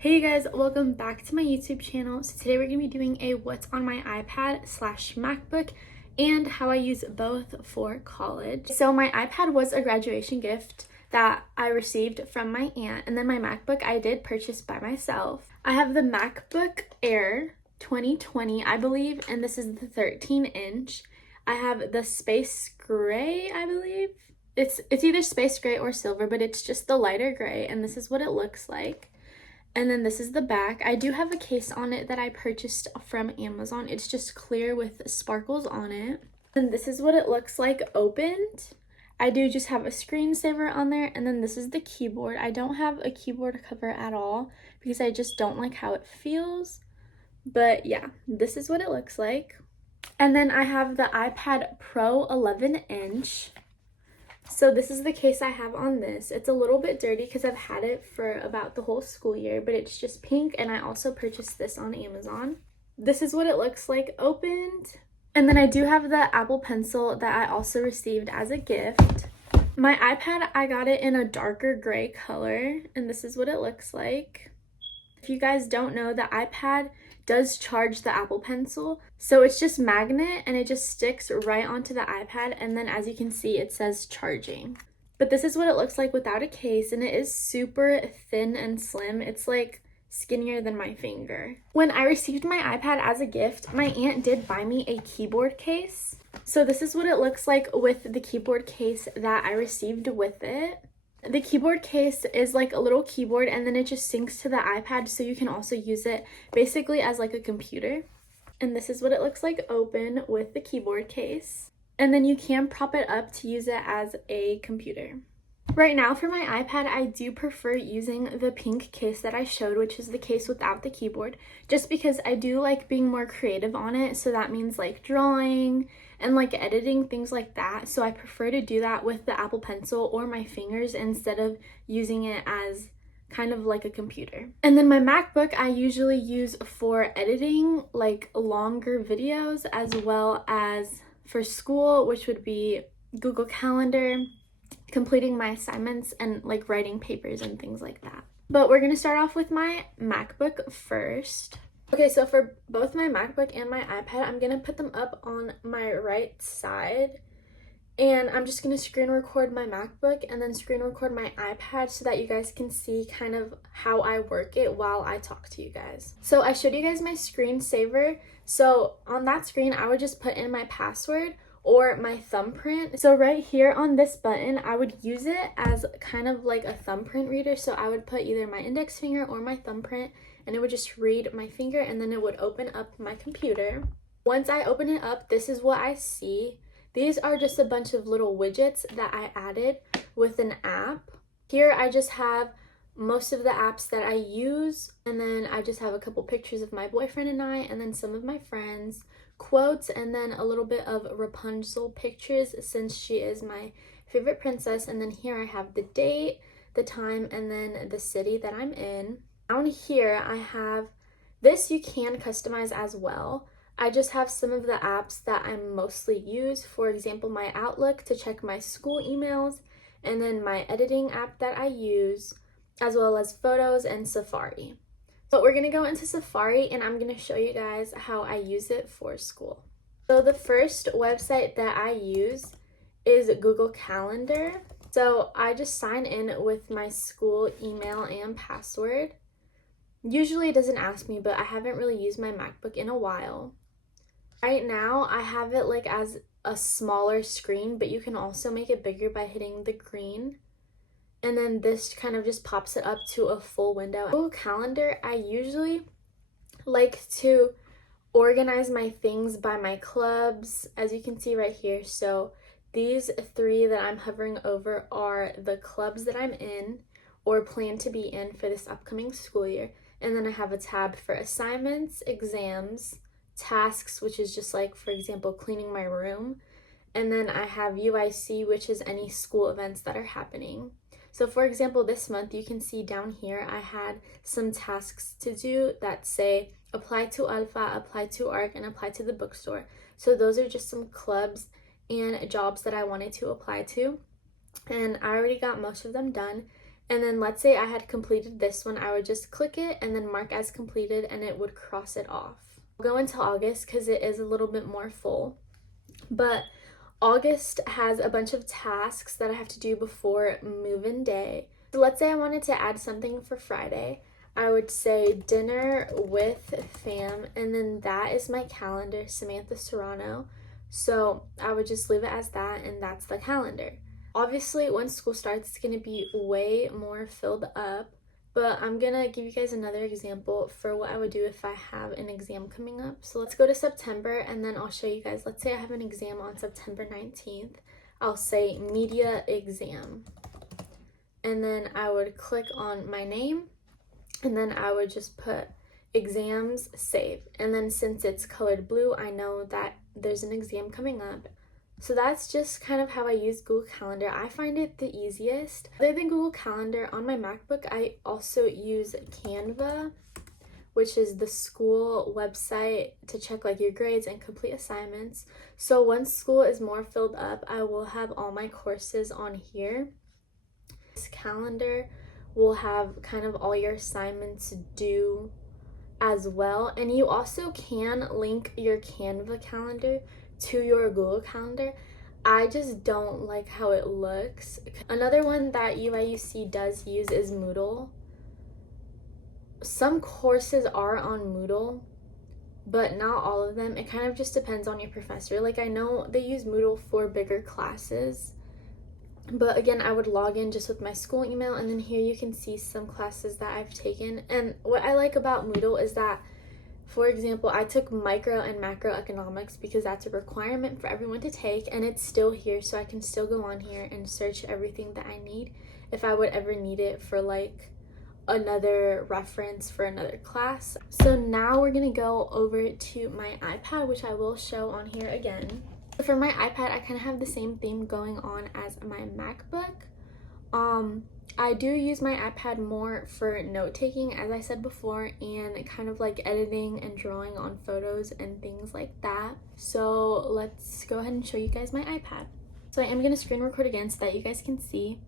Hey you guys, welcome back to my YouTube channel. So today we're going to be doing a what's on my iPad / MacBook and how I use both for college. So my iPad was a graduation gift that I received from my aunt, and then my MacBook I did purchase by myself. I have the MacBook Air 2020, I believe, and this is the 13-inch. I have the space gray, I believe. It's either space gray or silver, but it's just the lighter gray, and this is what it looks like. And then this is the back. I do have a case on it that I purchased from Amazon. It's just clear with sparkles on it. And this is what it looks like opened. I do just have a screensaver on there. And then this is the keyboard. I don't have a keyboard cover at all because I just don't like how it feels. But yeah, this is what it looks like. And then I have the iPad Pro 11-inch. So this is the case I have on this. It's a little bit dirty because I've had it for about the whole school year, but it's just pink, and I also purchased this on Amazon. This is what it looks like opened. And then I do have the Apple Pencil that I also received as a gift. My iPad, I got it in a darker gray color, and this is what it looks like. If you guys don't know, the iPad does charge the Apple Pencil, so it's just magnet and it just sticks right onto the iPad, and then as you can see it says charging. But this is what it looks like without a case, and it is super thin and slim. It's like skinnier than my finger. When I received my iPad as a gift, my aunt did buy me a keyboard case. So this is what it looks like with the keyboard case that I received with it. The keyboard case is like a little keyboard, and then it just syncs to the iPad, so you can also use it basically as like a computer. And this is what it looks like open with the keyboard case. And then you can prop it up to use it as a computer. Right now for my iPad, I do prefer using the pink case that I showed, which is the case without the keyboard, just because I do like being more creative on it. So that means like drawing and like editing, things like that. So I prefer to do that with the Apple Pencil or my fingers instead of using it as kind of like a computer. And then my MacBook I usually use for editing like longer videos, as well as for school, which would be Google Calendar, completing my assignments, and like writing papers and things like that. But we're gonna start off with my MacBook first. Okay, so for both my MacBook and my iPad, I'm gonna put them up on my right side, and I'm just gonna screen record my MacBook and then screen record my iPad so that you guys can see kind of how I work it while I talk to you guys. So I showed you guys my screensaver. So on that screen, I would just put in my password or my thumbprint. So right here on this button, I would use it as kind of like a thumbprint reader. So I would put either my index finger or my thumbprint, and it would just read my finger, and then it would open up my computer. Once I open it up, this is what I see. These are just a bunch of little widgets that I added with an app. Here I just have most of the apps that I use, and then I just have a couple pictures of my boyfriend and I, and then some of my friends, quotes, and then a little bit of Rapunzel pictures since she is my favorite princess. And then here I have the date, the time, and then the city that I'm in. Down here I have this. You can customize as well. I just have some of the apps that I mostly use. For example, my Outlook to check my school emails, and then my editing app that I use, as well as photos and Safari. But we're gonna go into Safari, and I'm gonna show you guys how I use it for school. So the first website that I use is Google Calendar. So I just sign in with my school email and password. Usually it doesn't ask me, but I haven't really used my MacBook in a while. Right now I have it like as a smaller screen, but you can also make it bigger by hitting the green. And then this kind of just pops it up to a full window. Google Calendar, I usually like to organize my things by my clubs, as you can see right here. So these three that I'm hovering over are the clubs that I'm in or plan to be in for this upcoming school year. And then I have a tab for assignments, exams, tasks, which is just like, for example, cleaning my room. And then I have UIC, which is any school events that are happening. So for example, this month you can see down here I had some tasks to do that say apply to Alpha, apply to ARC, and apply to the bookstore. So those are just some clubs and jobs that I wanted to apply to, and I already got most of them done. And then let's say I had completed this one, I would just click it and then mark as completed and it would cross it off. I'll go into August because it is a little bit more full. But August has a bunch of tasks that I have to do before move-in day. So let's say I wanted to add something for Friday. I would say dinner with fam, and then that is my calendar, Samantha Serrano. So I would just leave it as that, and that's the calendar. Obviously, when school starts, it's going to be way more filled up, but I'm going to give you guys another example for what I would do if I have an exam coming up. So let's go to September, and then I'll show you guys. Let's say I have an exam on September 19th. I'll say media exam, and then I would click on my name, and then I would just put exams save. And then since it's colored blue, I know that there's an exam coming up. So that's just kind of how I use Google Calendar. I find it the easiest. Other than Google Calendar, on my MacBook, I also use Canva, which is the school website to check like your grades and complete assignments. So once school is more filled up, I will have all my courses on here. This calendar will have kind of all your assignments due as well. And you also can link your Canva calendar to your Google Calendar. I just don't like how it looks. Another one that UIUC does use is Moodle. Some courses are on Moodle, but not all of them. It kind of just depends on your professor. Like I know they use Moodle for bigger classes, but again, I would log in just with my school email, and then here you can see some classes that I've taken. And what I like about Moodle is that, for example, I took micro and macroeconomics because that's a requirement for everyone to take, and it's still here, so I can still go on here and search everything that I need if I would ever need it for like another reference for another class. So now we're gonna go over to my iPad, which I will show on here again. For my iPad, I kind of have the same theme going on as my MacBook. I do use my iPad more for note-taking, as I said before, and kind of like editing and drawing on photos and things like that. So let's go ahead and show you guys my iPad. So I am going to screen record again so that you guys can see.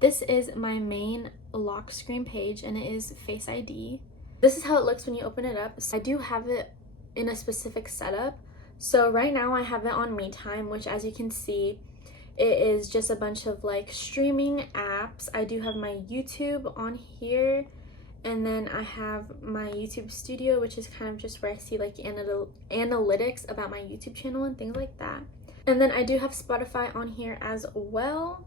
This is my main lock screen page, and it is Face ID. This is how it looks when you open it up. So I do have it in a specific setup. So right now I have it on Me Time, which as you can see, it is just a bunch of like streaming apps. I do have my YouTube on here, and then I have my YouTube Studio, which is kind of just where I see like analytics about my YouTube channel and things like that. And then I do have Spotify on here as well.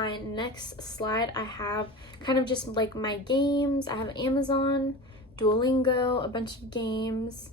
My next slide, I have kind of just like my games. I have Amazon, Duolingo, a bunch of games,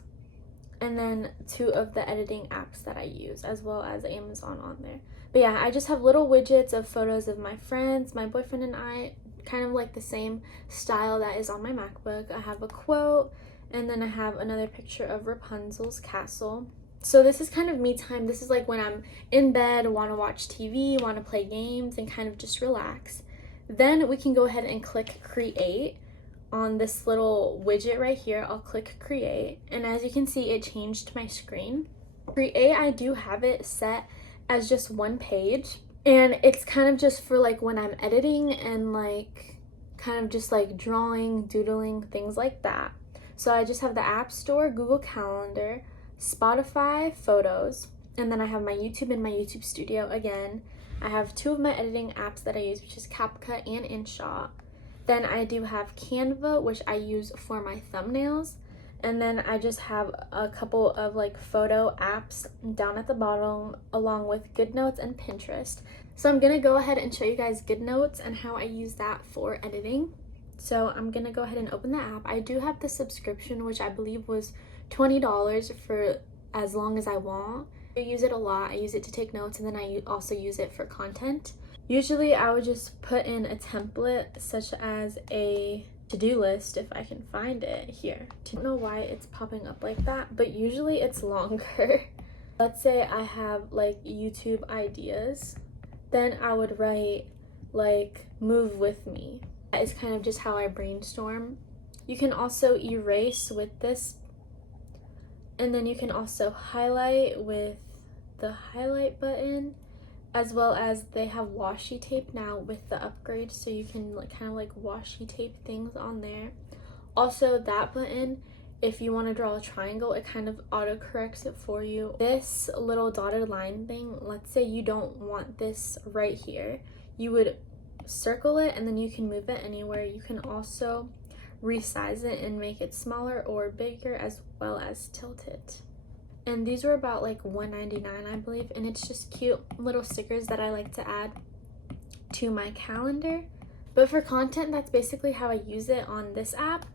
and then 2 of the editing apps that I use, as well as Amazon on there. But yeah, I just have little widgets of photos of my friends, my boyfriend and I, kind of like the same style that is on my MacBook. I have a quote, and then I have another picture of Rapunzel's castle. So this is kind of me time. This is like when I'm in bed, want to watch TV, want to play games, and kind of just relax. Then we can go ahead and click create on this little widget right here. I'll click create, and as you can see, it changed my screen. Create, I do have it set as just 1 page, and it's kind of just for like when I'm editing and like kind of just like drawing, doodling, things like that. So I just have the App Store, Google Calendar, Spotify, photos, and then I have my YouTube and my YouTube Studio again. I have 2 of my editing apps that I use, which is CapCut and InShot. Then I do have Canva, which I use for my thumbnails. And then I just have a couple of like photo apps down at the bottom, along with GoodNotes and Pinterest. So I'm gonna go ahead and show you guys GoodNotes and how I use that for editing. So I'm gonna go ahead and open the app. I do have the subscription, which I believe was $20 for as long as I want. I use it a lot. I use it to take notes, and then I also use it for content. Usually I would just put in a template such as a to-do list, if I can find it here. I don't know why it's popping up like that, but usually it's longer. Let's say I have like YouTube ideas, then I would write like move with me. That is kind of just how I brainstorm. You can also erase with this, and then you can also highlight with the highlight button, as well as they have washi tape now with the upgrade, so you can like kind of like washi tape things on there. Also, that button, if you want to draw a triangle, it kind of autocorrects it for you. This little dotted line thing, let's say you don't want this right here, you would circle it and then you can move it anywhere. You can also resize it and make it smaller or bigger, as well as tilt it. And these were about like $1.99, I believe, and it's just cute little stickers that I like to add to my calendar. But for content, that's basically how I use it on this app.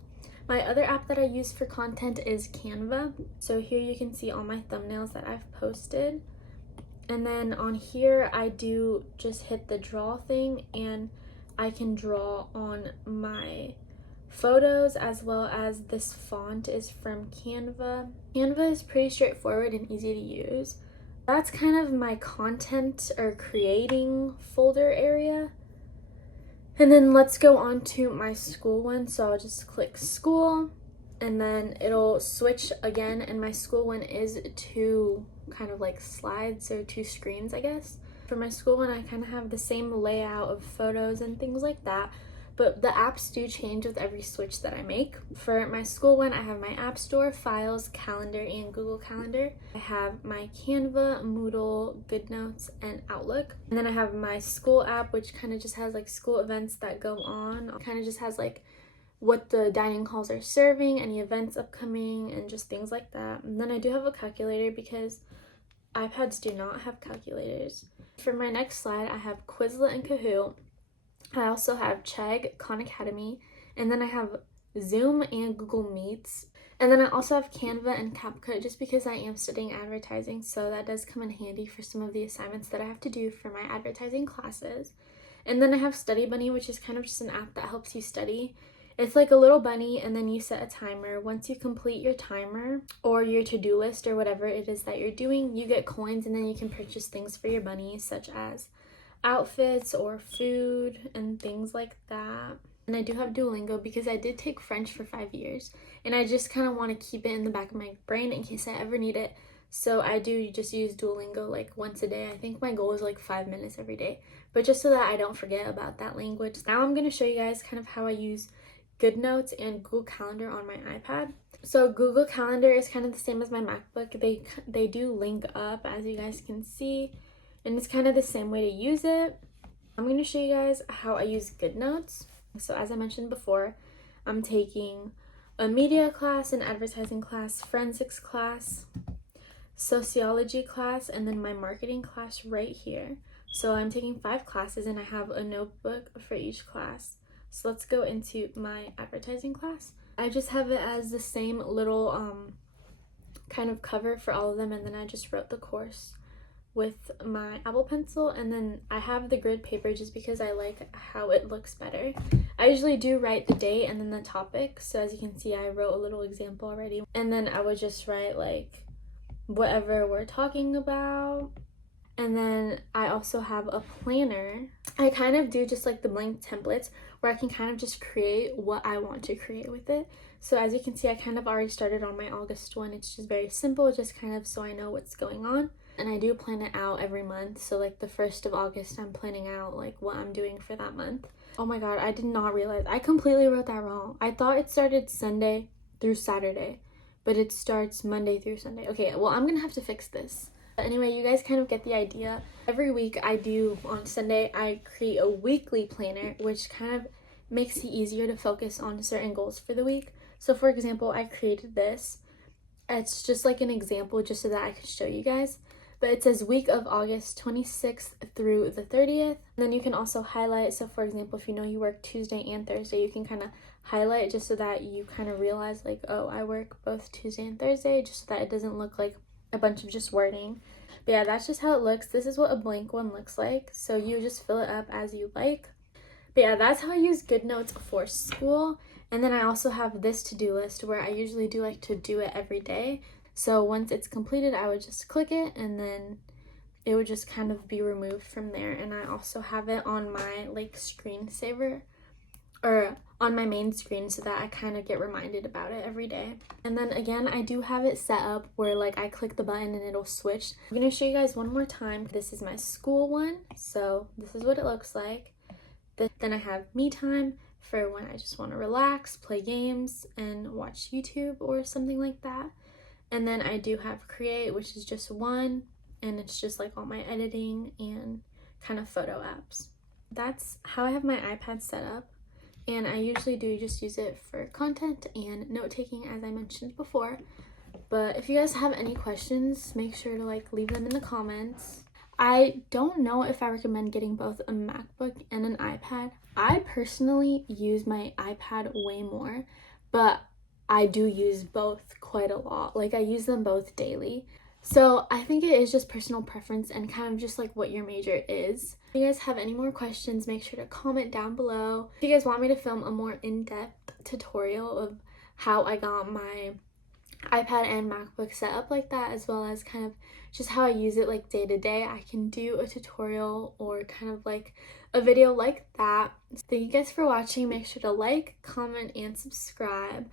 My other app that I use for content is Canva. So here you can see all my thumbnails that I've posted. And then on here, I do just hit the draw thing and I can draw on my photos, as well as this font is from Canva. Canva is pretty straightforward and easy to use. That's kind of my content or creating folder area. And then let's go on to my school one. So I'll just click school and then it'll switch again. And my school one is two kind of like slides or two screens, I guess. For my school one, I kind of have the same layout of photos and things like that. But the apps do change with every switch that I make. For my school one, I have my App Store, Files, Calendar, and Google Calendar. I have my Canva, Moodle, GoodNotes, and Outlook. And then I have my school app, which kind of just has like school events that go on. Kind of just has like what the dining halls are serving, any events upcoming, and just things like that. And then I do have a calculator because iPads do not have calculators. For my next slide, I have Quizlet and Kahoot. I also have Chegg, Khan Academy, and then I have Zoom and Google Meets. And then I also have Canva and CapCut, just because I am studying advertising, so that does come in handy for some of the assignments that I have to do for my advertising classes. And then I have Study Bunny, which is kind of just an app that helps you study. It's like a little bunny, and then you set a timer. Once you complete your timer or your to-do list or whatever it is that you're doing, you get coins, and then you can purchase things for your bunny, such as outfits or food and things like that. And I do have Duolingo because I did take French for 5 years, and I just kind of want to keep it in the back of my brain in case I ever need it. So I do just use Duolingo like once a day. I think my goal is like 5 minutes every day, but just so that I don't forget about that language. Now I'm going to show you guys kind of how I use GoodNotes and Google Calendar on my iPad. So Google Calendar is kind of the same as my MacBook. They do link up, as you guys can see, and it's kind of the same way to use it. I'm going to show you guys how I use GoodNotes. So as I mentioned before, I'm taking a media class, an advertising class, forensics class, sociology class, and then my marketing class right here. So I'm taking 5 classes and I have a notebook for each class. So let's go into my advertising class. I just have it as the same little kind of cover for all of them, and then I just wrote the course with my Apple Pencil, and then I have the grid paper just because I like how it looks better. I usually do write the date and then the topic, so as you can see I wrote a little example already, and then I would just write like whatever we're talking about. And then I also have a planner. I kind of do just like the blank templates where I can kind of just create what I want to create with it. So as you can see, I kind of already started on my August one. It's just very simple, just kind of so I know what's going on. And I do plan it out every month. So like the 1st of August, I'm planning out like what I'm doing for that month. Oh my God, I did not realize. I completely wrote that wrong. I thought it started Sunday through Saturday, but it starts Monday through Sunday. Okay, well, I'm gonna have to fix this. Anyway, you guys kind of get the idea. Every week on Sunday, I create a weekly planner, which kind of makes it easier to focus on certain goals for the week. So for example, I created this. It's just like an example just so that I could show you guys. But it says week of August 26th through the 30th. And then you can also highlight. So for example, if you know you work Tuesday and Thursday, you can kind of highlight just so that you kind of realize like, oh, I work both Tuesday and Thursday, just so that it doesn't look like a bunch of just wording. But yeah, that's just how it looks. This is what a blank one looks like, so you just fill it up as you like. But yeah, that's how I use GoodNotes for school. And then I also have this to-do list where I usually do like to do it every day. So once it's completed, I would just click it and then it would just kind of be removed from there. And I also have it on my like screensaver or on my main screen so that I kind of get reminded about it every day. And then again, I do have it set up where like I click the button and it'll switch. I'm gonna show you guys one more time. This is my school one, so this is what it looks like. Then I have me time for when I just want to relax, play games, and watch YouTube or something like that. And then I do have create, which is just one, and it's just like all my editing and kind of photo apps. That's how I have my iPad set up. And I usually do just use it for content and note-taking, as I mentioned before. But if you guys have any questions, make sure to like leave them in the comments. I don't know if I recommend getting both a MacBook and an iPad. I personally use my iPad way more, but I do use both quite a lot. Like I use them both daily. So I think it is just personal preference and kind of just like what your major is. If you guys have any more questions, make sure to comment down below. If you guys want me to film a more in-depth tutorial of how I got my iPad and MacBook set up like that, as well as kind of just how I use it like day to day, I can do a tutorial or kind of like a video like that. So thank you guys for watching. Make sure to like, comment, and subscribe.